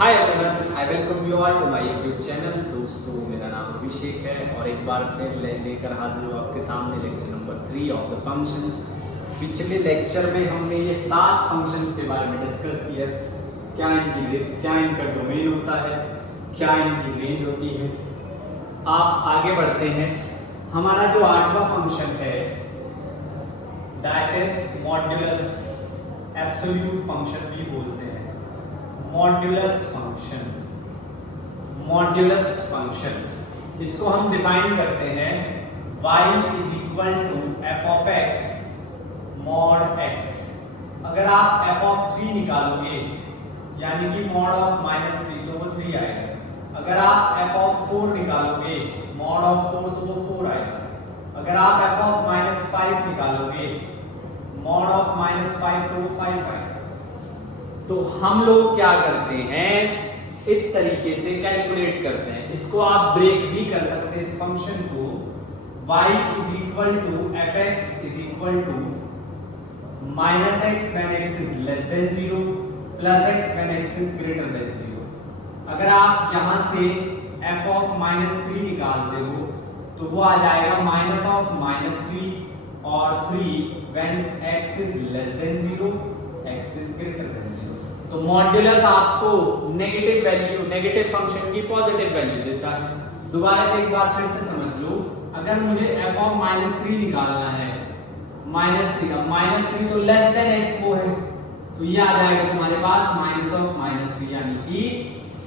Hi everyone, I welcome you all to my YouTube channel. दोस्तों, मेरा नाम अभिषेक है और एक बार फिर लेकर हाजिर हूँ आपके सामने lecture number 3 of the functions. पिछले लेक्चर में हमने ये 7 फंक्शंस के बारे में डिस्कस किया। क्या इनका डोमेन होता है, क्या इनकी रेंज होती है। आप आगे बढ़ते हैं। हमारा जो 8वां फंक्शन है that is modulus, absolute function भी बोलते हैं। मॉड्यूलस फंक्शन इसको हम डिफाइन करते हैं y is equal to f of x mod x. अगर आप एफ ऑफ 3 निकालोगे यानी कि मॉड ऑफ -3 तो वो 3 आएगा। अगर आप एफ ऑफ 4 निकालोगे मॉड ऑफ 4 तो वो 4 आएगा। अगर आप एफ ऑफ -5 निकालोगे मॉड ऑफ -5 तो वो 5 आएगा। तो हम लोग क्या करते हैं, इस तरीके से कैलकुलेट करते हैं। इसको आप ब्रेक भी कर सकते हैं इस फंक्शन को। y is equal to f x is equal to -x when x is less than 0 plus x when x is greater than 0। अगर आप यहां से f of -3 निकालते हो तो वो आ जाएगा माइनस ऑफ -3 और 3 when x is less than 0 x is greater than 0। तो मॉड्यूलस आपको नेगेटिव वैल्यू, नेगेटिव फंक्शन की पॉजिटिव वैल्यू देता है। दोबारा से एक बार फिर से समझ लो। अगर मुझे f ऑफ -3 निकालना है, -3 अब -3 तो लेस देन एक को है तो ये आ जाएगा तुम्हारे पास माइनस ऑफ -3 यानी कि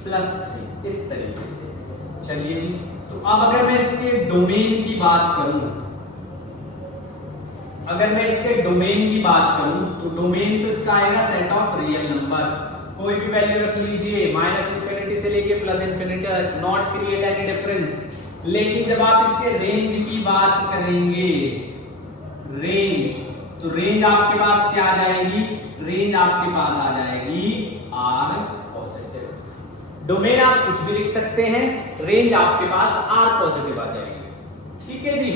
+3। इस तरीके से चलिए जी। तो अब अगर मैं इसके डोमेन की बात करूं, तो डोमेन तो इसका आएगा सेट ऑफ रियल नंबर्स। कोई भी वैल्यू रख लीजिए -∞ से लेके +∞, नॉट क्रिएट एनी डिफरेंस। लेकिन जब आप इसके रेंज की बात करेंगे, तो रेंज आपके पास क्या आ जाएगी? रेंज आपके पास आ जाएगी R पॉजिटिव। डोमेन आप कुछ भी लिख सकते हैं, रेंज आपके पास R पॉजिटिव आ जाएगी। ठीक है जी।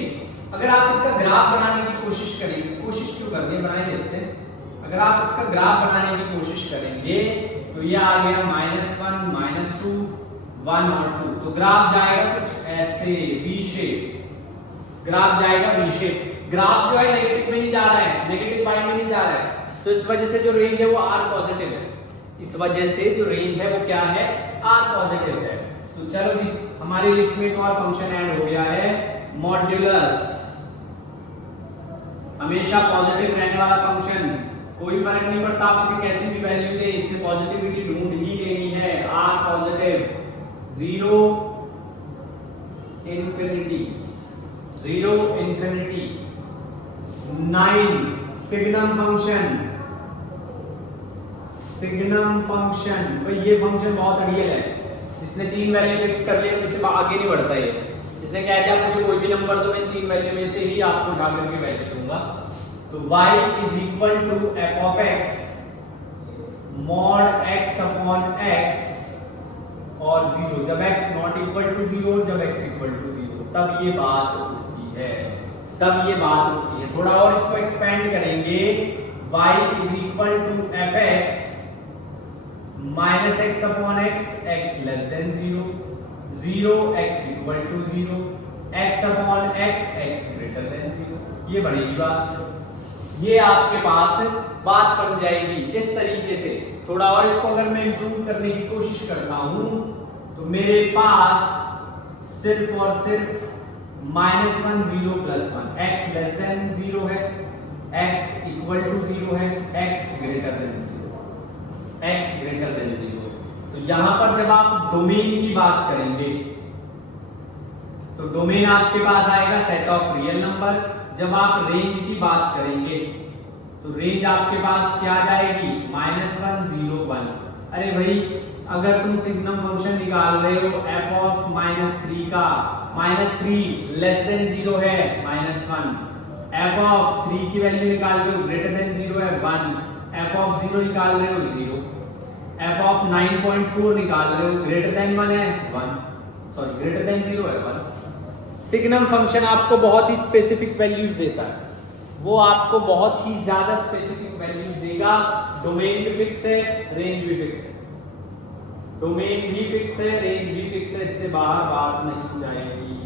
अगर आप इसका ग्राफ बनाने की कोशिश करेंगे, कोशिश क्यों करनी है, बना ही लेते हैं। अगर आप इसका ग्राफ बनाने की कोशिश करेंगे तो ये आ गया -1 -2 1 और 2। तो ग्राफ जाएगा कुछ ऐसे वी शेप। ग्राफ जाएगा वी शेप। ग्राफ जो है नेगेटिव में नहीं जा रहा है, नेगेटिव y में नहीं जा रहा है। तो इस वजह से जो रेंज है वो R पॉजिटिव है। इस वजह से जो रेंज है वो क्या है? R पॉजिटिव है। तो चलो जी, हमारी लिस्ट में एक और फंक्शन ऐड हो गया है मॉड्यूलस। हमेशा पॉजिटिव रहने वाला फंक्शन, कोई फर्क नहीं पड़ता आप इसे कैसी भी वैल्यू दें, इसमें पॉजिटिविटी ढूंढ ही लेनी है। R positive 0 infinity 9 signum function. भाई ये फंक्शन बहुत अड़ियल है। इसने 3 वैल्यू फिक्स कर लिया तो इससे आगे नहीं बढ़ता है। इसने कहा कि आप मुझे कोई भी नंबर दो, मैं 3 वैल्यू में से ही आपको उठा करके वैल्यू दूंगा। तो y is equal to f of x mod x upon x और 0 जब x नॉट इक्वल टू 0 जब x इक्वल टू 0 तब ये बात होती है। थोड़ा और इसको एक्सपेंड करेंगे। y is equal to f x minus x upon x x less than 0 x equal to 0 x upon x x greater than 0। ये बढ़ेगी बात, ये आपके पास बात बन जाएगी इस तरीके से। थोड़ा और इसको अगर मैं इंप्रूव करने की कोशिश करता हूं तो मेरे पास सिर्फ और सिर्फ -1 0 + 1 x लेस देन 0 है, x इक्वल टू 0 है, x ग्रेटर देन 0। तो यहां पर जब आप डोमेन की बात करेंगे तो डोमेन आपके पास आएगा सेट ऑफ रियल नंबर। जब आप रेंज की बात करेंगे तो रेंज आपके पास क्या आ जाएगी? -1 0 1। अरे भाई, अगर तुम सिग्नम फंक्शन निकाल रहे हो f ऑफ -3 का, -3 लेस देन 0 है -1, f ऑफ 3 की वैल्यू निकाल रहे हो ग्रेटर देन 0 है 1, f ऑफ 0 निकाल रहे हो 0, f ऑफ 9.4 निकाल रहे हो ग्रेटर देन 1 है 1, सॉरी ग्रेटर देन 0 है 1। सिग्नम फंक्शन आपको बहुत ही स्पेसिफिक वैल्यूज देता है, वो आपको बहुत ही ज्यादा स्पेसिफिक वैल्यूज देगा। डोमेन भी फिक्स है, रेंज भी फिक्स है। डोमेन भी फिक्स है, रेंज भी फिक्स है, इससे बाहर बात नहीं जाएगी।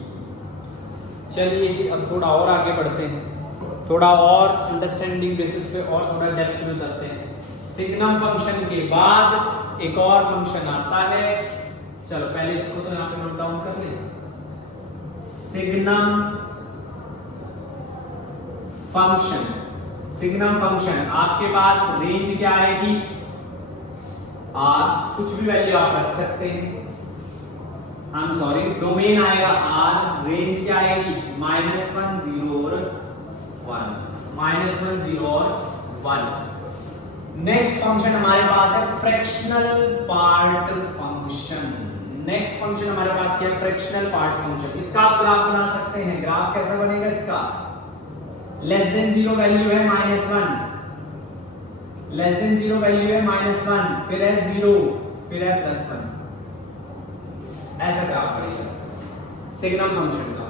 चलिए जी अब थोड़ा और आगे बढ़ते हैं, थोड़ा और अंडरस्टैंडिंग बेसिस पे और थोड़ा डेप्थ में करते हैं। सिग्नम फंक्शन के बाद एक और फंक्शन आता है, चलो पहले इसको तो यहाँ पे नोट डाउन कर ले। सिग्नम फंक्शन, सिग्नम फंक्शन आपके पास रेंज क्या आएगी, आर, कुछ भी वैल्यू आप रख सकते हैं, आई एम सॉरी, डोमेन आएगा आर, रेंज क्या आएगी -1 0 और 1, -1 0 और 1। नेक्स्ट फंक्शन हमारे पास है fractional part function. Next function हमारे पास क्या है, फ्रैक्शनल पार्ट फंक्शन। इसका आप ग्राफ बना सकते हैं। ग्राफ कैसा बनेगा इसका, लेस देन 0 वैल्यू है -1, लेस देन 0 वैल्यू है -1, फिर है 0, फिर है +1, ऐसा ग्राफ बनेगा इसका सिग्नम फंक्शन का।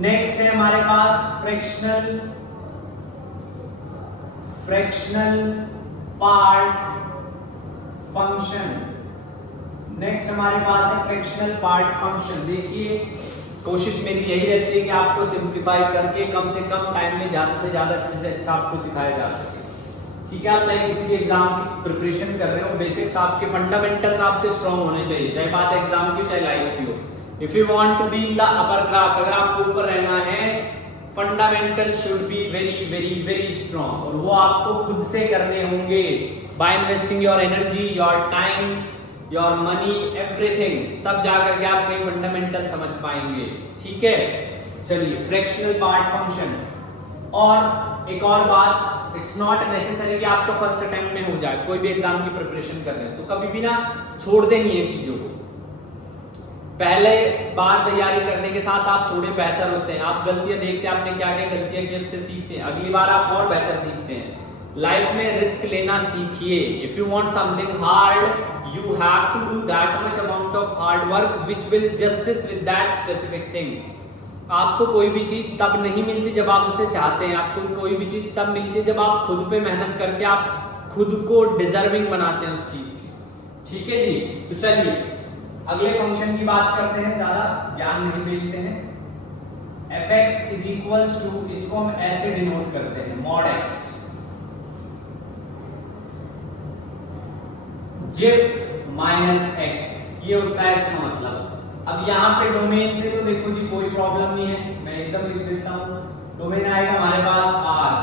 नेक्स्ट है हमारे पास फ्रैक्शनल पार्ट फंक्शन। नेक्स्ट हमारे पास है फ्रैक्शनल पार्ट फंक्शन। देखिए कोशिश मेरी यही रहती है कि आपको सिंप्लीफाई करके कम से कम टाइम में ज्यादा से ज्यादा अच्छे से अच्छा आपको सिखाया जा सके। ठीक है, आप चाहे किसी भी एग्जाम की प्रिपरेशन कर रहे हो, बेसिक्स आपके फंडामेंटल्स आपके स्ट्रांग होने चाहिए, चाहे बात एग्जाम की चाहे लाइफ की हो। If you want to be in the upper craft, अगर आपको ऊपर रहना है, fundamental should be very very very strong, और वो आपको खुद से करने होंगे by investing your energy, your time, your money, everything, तब जाकर के आप कई फंडामेंटल समझ पाएंगे। ठीक है, चलिए फ्रैक्शनल पार्ट फंक्शन। और एक और बात, इट्स नॉट नेसेसरी कि आपको फर्स्ट अटेम्प्ट में हो जाए। कोई भी एग्जाम की प्रिपरेशन कर रहे हैं तो कभी भी ना छोड़ते नहीं है चीजों को। पहले बार तैयारी करने के साथ आप थोड़े बेहतर होते हैं, आप गलतियां देखते हैं, आपने क्या क्या गलतियां की उससे सीखते हैं, अगली बार आप और बेहतर सीखते हैं। लाइफ में रिस्क लेना सीखिए। If you want something hard, you have to do that much amount of hard work which will justice with that specific thing। आपको कोई भी चीज तब नहीं मिलती जब आप उसे चाहते हैं, आपको कोई भी चीज तब मिलती है जब आप खुद पे मेहनत करके आप खुद को डिजर्विंग बनाते हैं उस चीज की। ठीक है जी, तो चलिए अगले फंक्शन की बात करते हैं, ज्यादा ज्ञान नहीं बेचते हैं। fx इज इक्वल्स टू, इसको हम ऐसे डिनोट करते हैं, mod x, GIF minus x, ये होता है इसका मतलब। अब यहाँ पे डोमेन से तो देखो जी कोई प्रॉब्लम नहीं है, मैं एकदम लिख देता हूँ। डोमेन आएगा हमारे पास r,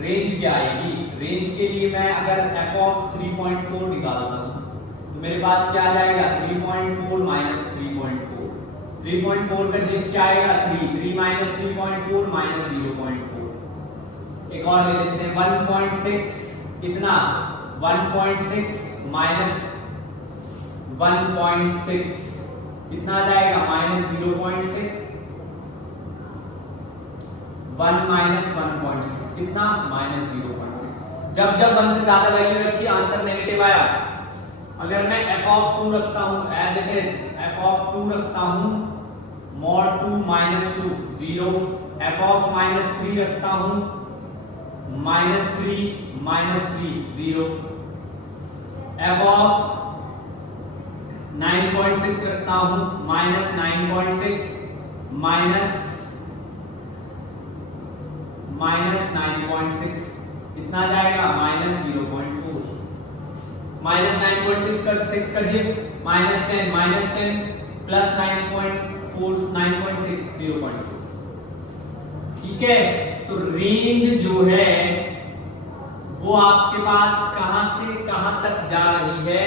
रेंज क्या आएगी, रेंज के लिए मैं अगर f of 3.4 निकालता हूँ तो मेरे पास क्या आ जाएगा 3.4 माइनस 3.4, 3.4 का जिफ क्या आएगा 3 माइनस 3.4 माइनस 0.4। एक और ले देते हैं 1.6, कितना 1.6 माइनस 1.6 कितना आ जाएगा -0.6, 1 माइनस 1.6 कितना -0.6। जब जब 1 से ज्यादा वैल्यू रखी आंसर नेगेटिव आया। अगर मैं f of 2 रखता हूं as it is, f of 2 रखता हूं mod 2 minus 2 0, f of -3 रखता हूं -3 0, f of 9.6 रखता हूं -9.6 -9.6 कितना आ जाएगा -0.4, -9.6 का 6 का जिफ -10 प्लस 9.4 9.6 0.4। ठीक है, तो रेंज जो है वो आपके पास कहां से कहां तक जा रही है,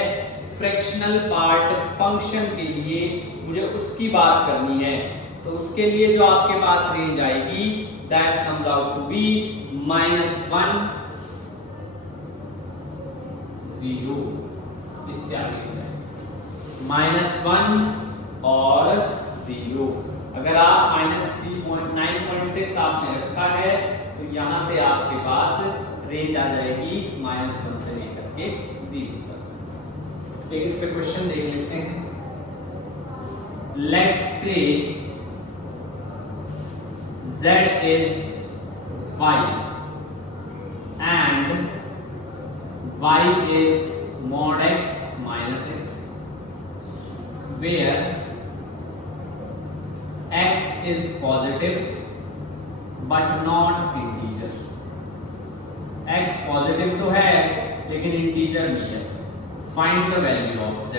फ्रैक्शनल पार्ट फंक्शन के लिए मुझे उसकी बात करनी है। तो उसके लिए जो आपके पास रेंज आएगी that comes out to be -1 0, इससे आगे -1 और 0। अगर आप -9.6 आपने रखा है तो यहां से आपके पास रेंज आ जाएगी -1 से लेकर के 0 तक। एक इस पे क्वेश्चन देख लेते हैं। लेट से z is y and y is mod x minus x, where x is positive but not integer. x positive तो है लेकिन इंटीजर नहीं है. Find the value of z.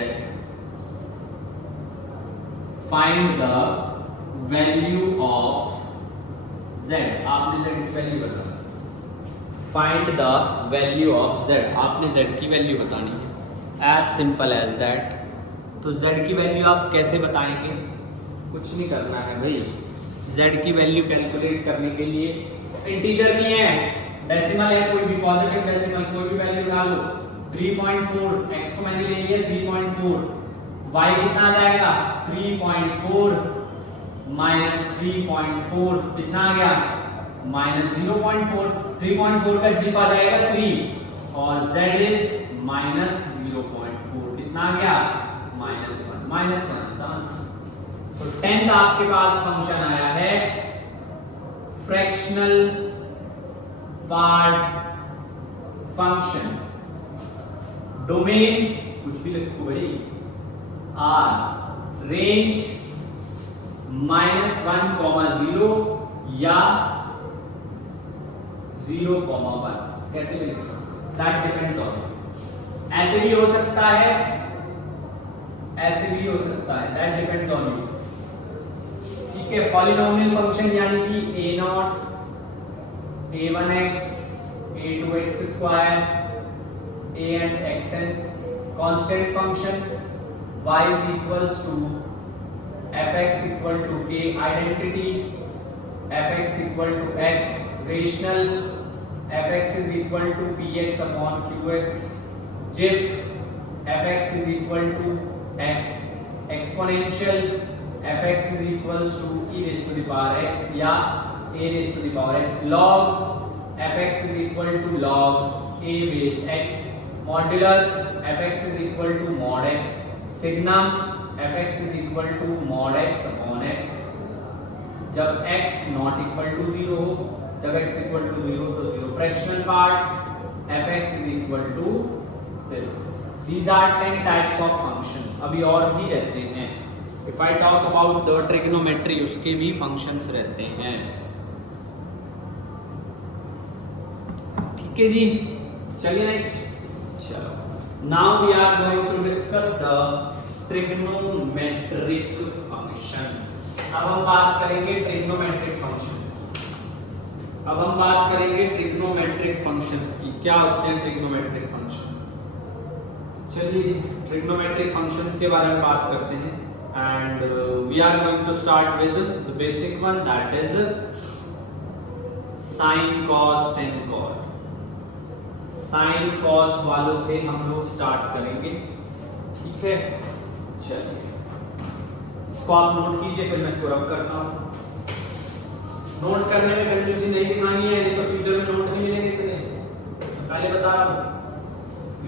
Find the value of z. आपने z की value बतानी. Find the value of z. आपने z की वैल्यू बतानी है. As simple as that. तो z की वैल्यू आप कैसे बताएंगे? कुछ नहीं करना है भाई. z की वैल्यू कैलकुलेट करने के लिए इंटीजर नहीं है, डेसिमल है, कोई भी पॉजिटिव डेसिमल कोई भी वैल्यू डालो. 3.4 x को मैंने ले लिया 3.4. y कितना आ जाएगा? 3.4 माइनस 3.4 कितना आ गया? माइनस 0.4. 3.4 का जीप आ जाएगा 3 और z इज माइनस 0.4 कितना आ गया? -1. -1 आंसर. तो 10th आपके पास फंक्शन आया है फ्रैक्शनल पार्ट फंक्शन. डोमेन कुछ भी लिखो भाई. r रेंज -1,0 या 0,1. कैसे भी लिख सकते, दैट डिपेंड्स ऑन. ऐसे भी हो सकता है, ऐसे भी हो सकता है, दैट डिपेंड्स ऑन यू. ठीक है. पॉलिनोमियल फंक्शन यानी कि a0, a1x, a2x square, an, xn. Constant function y is equals to fx equal to k. Identity fx equal to x. Rational fx is equal to px upon qx. GIF fx is equal to x. Exponential fx is equals to e raised to the power x या a raised to the power x. log fx is equal to log a base x. Modulus fx is equal to mod x. Signum fx is equal to mod x upon x. जब x not equal to 0 हो, जब x equal to 0 तो 0. Fractional part fx is equal to this. These are 10 types of functions. अभी और भी रहते हैं. If I talk about the trigonometry, उसके भी functions रहते हैं. ठीक है जी. चलिए नेक्स्ट. चलो. Now we are going to discuss the trigonometric function. अब हम बात करेंगे trigonometric functions. अब हम बात करेंगे trigonometric functions की. क्या होते हैं trigonometric functions? चलिए trigonometric functions के बारे में बात करते हैं. And we are going to start with the basic one, that is sin, cos, tan, cot. sin, cos वालों से हम लोग स्टार्ट करेंगे. ठीक है. चलिए इसको आप नोट कीजिए, फिर मैं इसको रब करता हूँ. नोट करने में कंफ्यूजन नहीं दिखानी है, नहीं तो फ्यूचर में नोट नहीं मिलेंगे इतने. पहले बता रहा हूँ.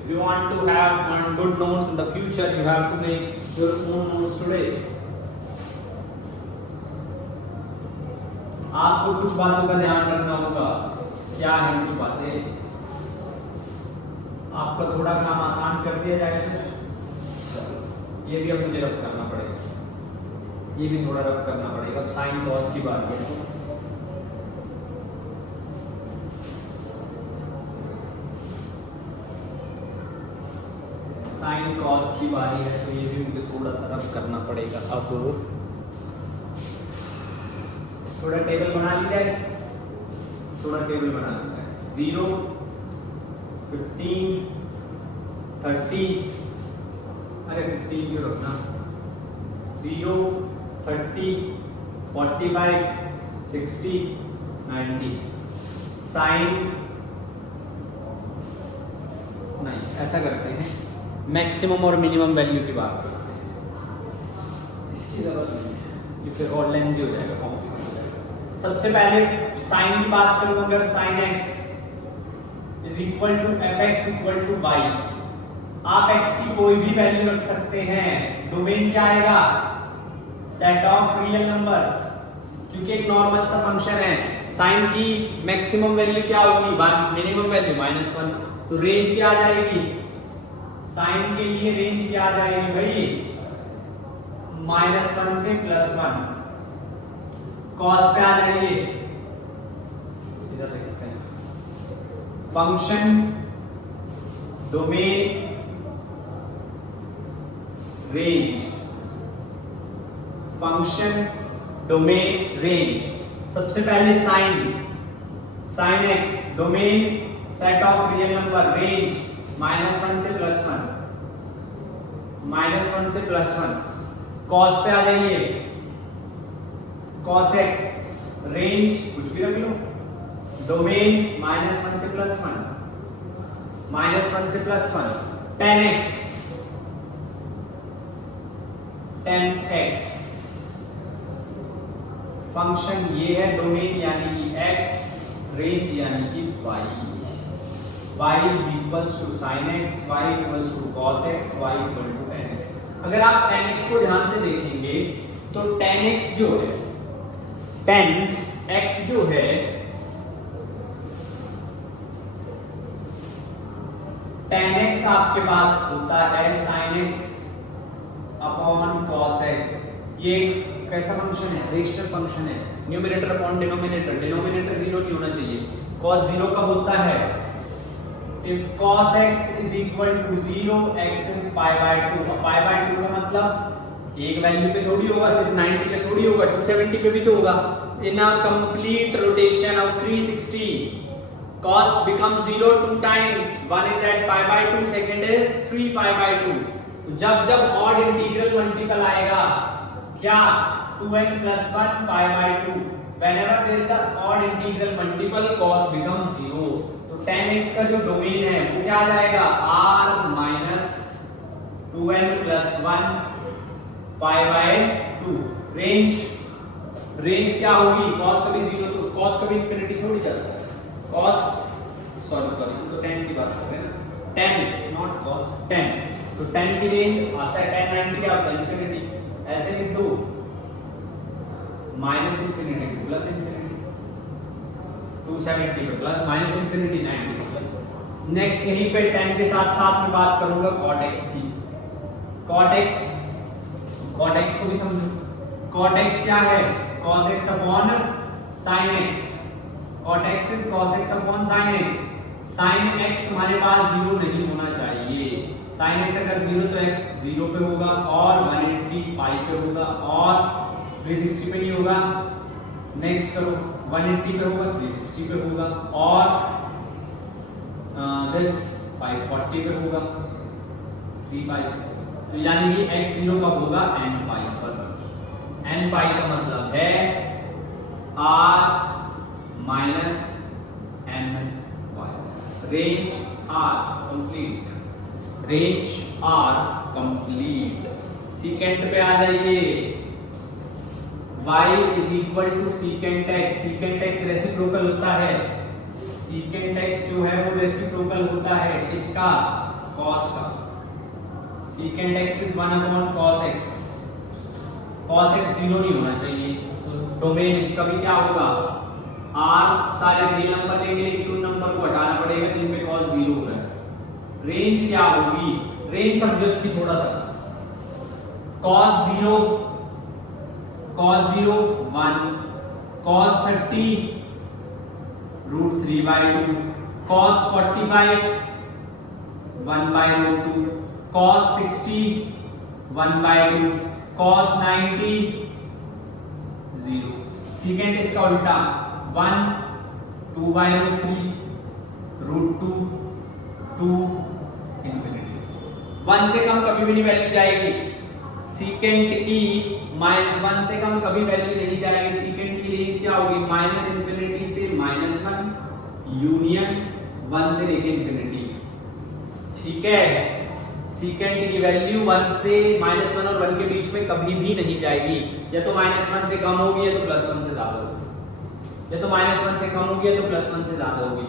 If you want to have good notes in the future, you have to make your own notes today. आपको कुछ बातों का ध्यान रखना होगा. क्या है कुछ बातें? आपका थोड़ा काम आसान कर दिया जाएगा. ये भी अब मुझे रब करना पड़ेगा. ये भी थोड़ा रब करना पड़ेगा. अब साइन कॉस की बात है. साइन कॉस की बारी है तो ये भी मुझे थोड़ा सा रब करना पड़ेगा. अब थोड़ा टेबल बना ली जाए. थोड़ा टेबल बना लिया है. 0, 15, 30. अरे 15 क्यों रखना? 0, 30, 45, 60, 90. साइन नहीं, ऐसा करते हैं. मैक्सिमम और मिनिमम वैल्यू की बात करते हैं. इसकी जरूरत नहीं है, ये फिर और लेंथी हो जाएगा, कॉम्प्लिकेटेड हो जाएगा. सबसे पहले साइन की बात करूं. अगर sine x is equal to fx equal to y, आप x की कोई भी वैल्यू रख सकते हैं. डोमेन क्या आएगा? सेट ऑफ रियल नंबर्स, क्योंकि एक नॉर्मल सा फंक्शन है. साइन की मैक्सिमम वैल्यू क्या होगी? 1. Minimum value -1. तो रेंज क्या आ जाएगी? साइन के लिए रेंज क्या आ जाएगी भाई, -1 से +1। कॉस पे आ जाइए, इधर देखते हैं, function domain range, function domain range. सबसे पहले sine x, domain set of real number, range -1 से +1, -1 से +1। कॉस पे आ जाइए, cos x, रेंज कुछ भी रख लो, डोमेन -1 से +1, -1 से +1। tan x, फंक्शन ये है, डोमेन यानी कि x, रेंज यानी कि y। y is equals to sin x, y equals to cos x, y equal to tan x। अगर आप tan x को ध्यान से देखेंगे तो tan x जो है, tan x जो है tan x आपके पास होता है sin x upon cos x। ये कैसा फंक्शन है, रेशनल फंक्शन है, न्यूमरेटर अपॉन डिनोमिनेटर, डिनोमिनेटर 0 नहीं होना चाहिए। cos 0 कब होता है, if cos x is equal to 0, x is π/2। π/2 का मतलब एक वैल्यू पे थोड़ी होगा, सिर्फ 90 पे थोड़ी होगा, 270 पे भी तो होगा। in a complete rotation of 360 cos becomes 0 2 times, one is at π/2, second is 3 π/2। जब जब ऑड इंटीग्रल मल्टीपल आएगा क्या, 2n + 1 π/2, whenever there is an odd integral multiple cos becomes 0। तो tan x का जो डोमेन है वो क्या आ जाएगा, r - 2n + 1 π/2। रेंज क्या होगी, cos कभी 0 तो cos कभी इंफिनिटी थोड़ी जाता है, cos सॉरी तो tan की बात कर रहे हैं ना, tan नॉट cos, tan। तो tan की रेंज आता है, tan 90 क्या होता है, इंफिनिटी। ऐसे लिख दो, -∞ to +∞, 270 पे प्लस, -∞ 90 पे प्लस। नेक्स्ट यहीं पे tan के साथ साथ में बात करूंगा cot x की। cot x को भी समझो, cot x क्या है, cos x upon sin x, cot x is cos x upon sin x। sin x तुम्हारे पास 0 नहीं होना चाहिए, sin x अगर 0 तो x 0 पे होगा और 180 पाई पे होगा और 360 पे नहीं होगा। नेक्स्ट करो, 180 पे होगा, 360 पे होगा और दिस 540 पे होगा, 3 पाई। तो यानी कि x 0 कब होगा, n पाई पर। n पाई का मतलब है r minus n pi. Range r complete, range r complete. Secant पे आ जाइए, y is equal to secant x। Secant x reciprocal होता है, सीकेंट x जो है वो रेसिप्रोकल होता है इसका, cos का। Secant x is 1 upon cos x। cos x 0 नहीं होना चाहिए, तो डोमेन इसका भी क्या होगा, r सारे रियल नंबर लेंगे लेकिन उन नंबर को हटाना पड़ेगा जिन पे cos 0 हो रहा है। रेंज क्या होगी, रेंज समझो इसकी थोड़ा सा, cos 0 1, cos 30 √3/2, cos 45 1/√2, cos 60 1/2, cos 90 0। Second इसका उल्टा, 1 2/√3 √2 2 इंफिनिटी। 1 से कम कभी भी नहीं वैल्यू जाएगी सीकेंट की, -1 से कम कभी वैल्यू नहीं जाएगी। सीकेंट की रेंज क्या होगी, -∞ से -1 यूनियन 1 से लेके इंफिनिटी। ठीक है, सीकेंट की वैल्यू 1 से -1 और 1 के बीच में कभी भी नहीं जाएगी, या तो -1 से कम होगी या तो +1 से ज्यादा होगी, या तो -1 से कम होगी या तो +1 से ज्यादा होगी।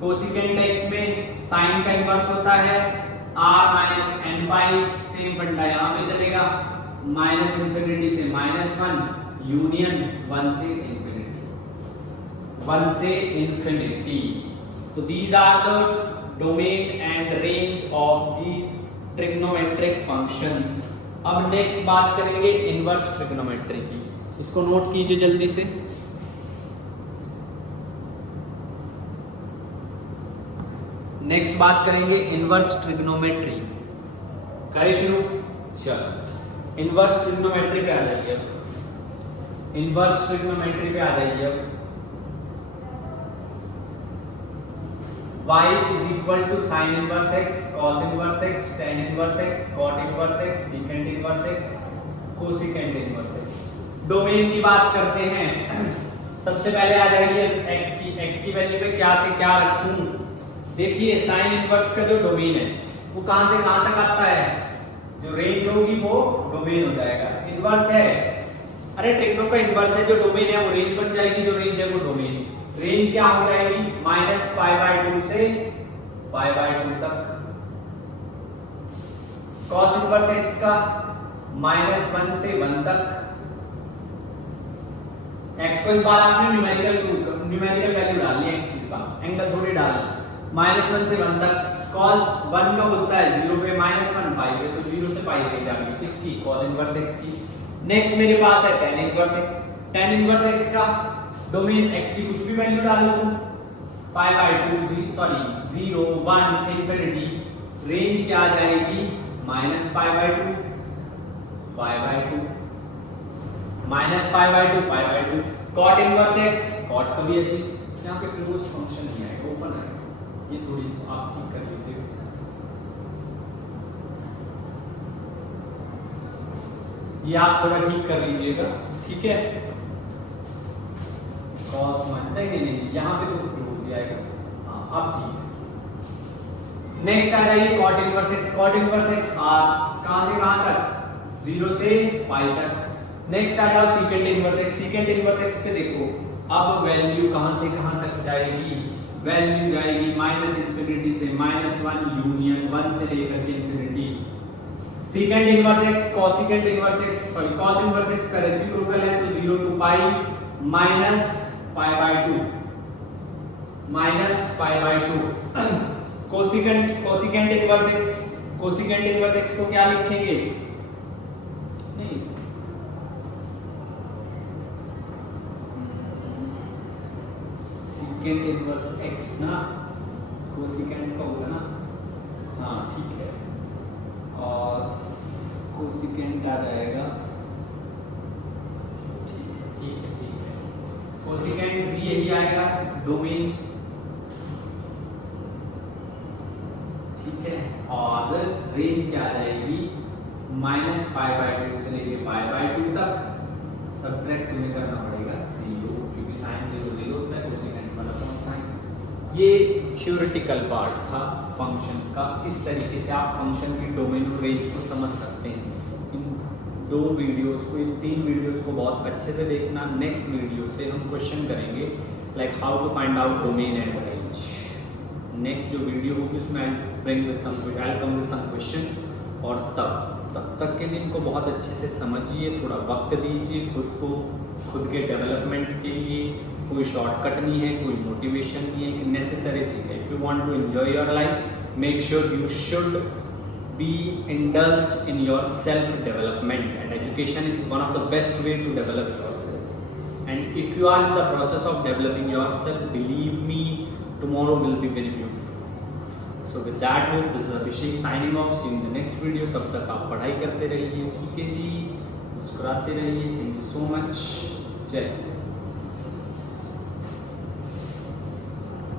कोसिकेंट x में साइन का इनवर्स होता है r - n पाई। सेम फंडा यहां पे चलेगा, -∞ से -1 यूनियन 1 से इंफिनिटी, 1 से इंफिनिटी। तो these are the domain and range of these trigonometric functions. अब नेक्स्ट बात करेंगे इनवर्स ट्रिग्नोमेट्री की, इसको नोट कीजिए जल्दी से। नेक्स्ट बात करेंगे इनवर्स ट्रिग्नोमेट्री। करें शुरू? चलो इनवर्स ट्रिग्नोमेट्री पे आ जाइए। इनवर्स ट्रिग्नोमेट्री पे आ जाइए। y is equal to sin inverse x, cos inverse x, tan inverse x, cot inverse x, secant inverse x, cosecant inverse x। Domain की बात करते हैं। सबसे पहले आ जाइए x की वैल्यू पे क्या से क्या रखूं। देखिए sin इनवर्स का जो डोमेन है वो कहां से कहां तक आता है, जो रेंज होगी वो डोमेन हो जाएगा। इनवर्स है, अरे ट्रिग्नो का इनवर्स है, जो डोमेन है वो रेंज बन जाएगी, जो रेंज है वो डोमेन। रेंज क्या हो जाएगी, -π/2 से π/2 तक। cos इनवर्स x का -1 से 1 तक। x को इस बार आपने न्यूमेरिकल वैल्यू डालनी है, x का एंगल थोड़ी डालना। -1 से 1 तक। cos 1 कब होता है, 0 पे, -1 पाई पे, तो 0 से पाई पे जाएगी किसकी, cos इनवर्स x की। नेक्स्ट मेरे पास है tan inverse x। tan inverse x का डोमेन x की कुछ भी वैल्यू डाल लो तुम, π/2 0 1 इंफिनिटी। रेंज क्या आ जाएगी, -π/2 π/2 -π/2 cot इनवर्स x, cot का भी ऐसे यहां पे क्लोज फंक्शन नहीं आएगा, ओपन आएगा। ये थोड़ी आप ठीक कर लीजिए। ये आप थोड़ा ठीक कर लीजिएगा, ठीक है। cos नहीं, यहाँ पे तो क्लोज ही आएगा। हाँ अब ठीक है। नेक्स्ट आ जाइए cot inverse x। cot inverse x कहां से कहां तक, 0 से π तक। नेक्स्ट आ जाओ secant inverse x। secant inverse x पे देखो अब वैल्यू कहां से कहां तक जाएगी, वैल्यू जाएगी -∞ से -1 यूनियन 1 से लेकर के infinity. secant inverse x, cosecant inverse x, cos inverse x का रेसिप्रोकल है तो 0 to π -π/2 cosecant inverse x। Cosecant inverse x को क्या लिखेंगे, नहीं सेकेंड इनवर्स x ना, कोसिकेंट का होगा ना, हाँ ठीक है। और कोसिकेंट आ जाएगा, ठीक है। कोसिकेंट भी यही आएगा, डोमेन, ठीक है। और रेंज क्या आ जाएगी, -π/2 से लेके π/2 तक। सब्ट्रैक्ट तुम्हें करना पड़ेगा 0, क्योंकि sin 0 0 होता है, कोसिकेंट वाला कौन सा है। ये थ्योरेटिकल पार्ट था फंक्शंस का। इस तरीके से आप फंक्शन की डोमेन और रेंज को समझ सकते हैं। इन 3 वीडियोस को बहुत अच्छे से देखना। नेक्स्ट वीडियो से हम क्वेश्चन करेंगे like how to find out domain and range. Next जो वीडियो होगी उसमें आई कम विद सम क्वेश्चन। और तब तक के लिए इनको बहुत अच्छे से समझिए, थोड़ा वक्त दीजिए खुद के डेवलपमेंट के लिए। कोई शॉर्टकट नहीं है, कोई मोटिवेशन नहीं है, कि नेसेसरी थिंग है। If you want to enjoy your life, make sure you should be indulged in your self development, and education is one of the best way to develop yourself. And if you are in the process of developing yourself, believe me, tomorrow will be very beautiful. So with that hope, this is Abhishek signing off. See you in the next video. तब तक आप पढ़ाई करते रहिए, ठीक है जी, मुस्कुराते रहिए। Thank you so much. जय हिंद।